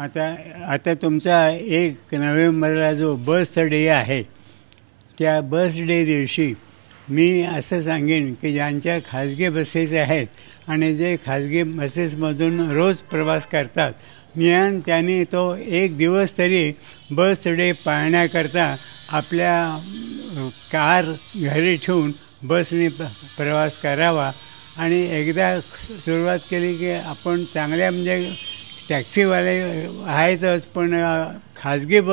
आता आता तुमचा एक नोव्हेंबरला जो बस डे आहे त्या बस डे दिवशी मी असं सांगेन की ज्यांच्या खाजगी बसेस आहेत आणि जे खाजगी बसेसमधून रोज प्रवास करतात नियान त्यांनी तो एक दिवस तरी बस डे पाळण्याकरता आपल्या कार घरी ठेवून बसने प्रवास करावा. आणि एकदा सुरुवात केली की आपण चांगल्या म्हणजे टॅक्सीवाले आहेतच पण खाजगी ब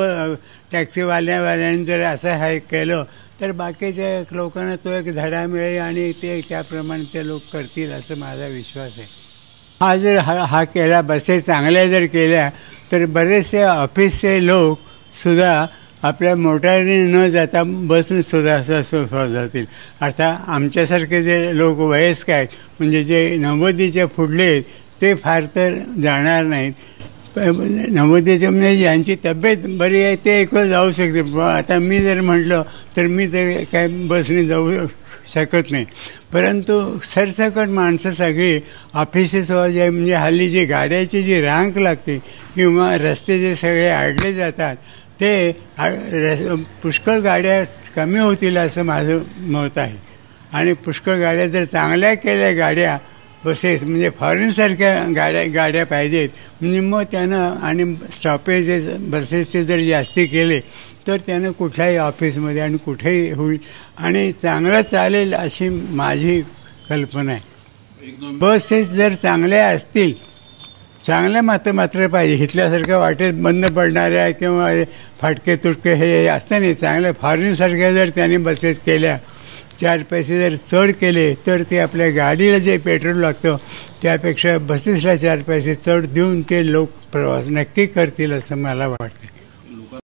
टॅक्सीवाल्यावाल्यांनी जर असं हे केलं तर बाकीच्या लोकांना तो एक धडा मिळेल आणि ते त्याप्रमाणे ते लोक करतील असं माझा विश्वास आहे. हा जर हा हा केला बसेस चांगल्या जर केल्या तर बरेचसे ऑफिसचे लोक सुद्धा आपल्या मोटारीने न जाता बसने सुद्धा असं असं जातील अर्थात आमच्यासारखे जे लोक वयस्क आहेत म्हणजे जे नव्वदीच्या पुढले आहेत, ते फार तर जाणार नाहीत. नवोदयचं म्हणजे ज्यांची तब्येत बरी आहे ते एक जाऊ शकते. आता मी जर म्हटलं तर मी तर काय बसने जाऊ शकत नाही. परंतु सरसकट माणसं सगळी ऑफिसेस जे म्हणजे हल्ली जी गाड्याची जी रांग लागते किंवा रस्ते जे सगळे आडले जातात ते पुष्कळ गाड्या कमी होतील असं माझं मत आहे. आणि पुष्कळ गाड्या जर चांगल्या केल्या गाड्या बसेस म्हणजे फॉरेनसारख्या गाड्या गाड्या पाहिजेत. म्हणजे मग त्यानं आणि स्टॉपेजेस बसेसचे जर जास्ती केले तर त्यानं कुठल्याही ऑफिसमध्ये आणि कुठेही होईल. आणि चांगलं चालेल अशी माझी कल्पना आहे. बसेस जर चांगल्या असतील चांगल्या मात्र मात्र पाहिजे. इथल्यासारख्या वाटेत बंद पडणाऱ्या किंवा फाटके तुटके हे असतं नाही. चांगल्या फॉरेनसारख्या जर त्यांनी बसेस केल्या चार पैसे जर चढ केले तर ते आपल्या गाडीला जे पेट्रोल लागतं त्यापेक्षा बसेसला चार पैसे चढ देऊन ते लोक प्रवास नक्की करतील असं मला वाटतं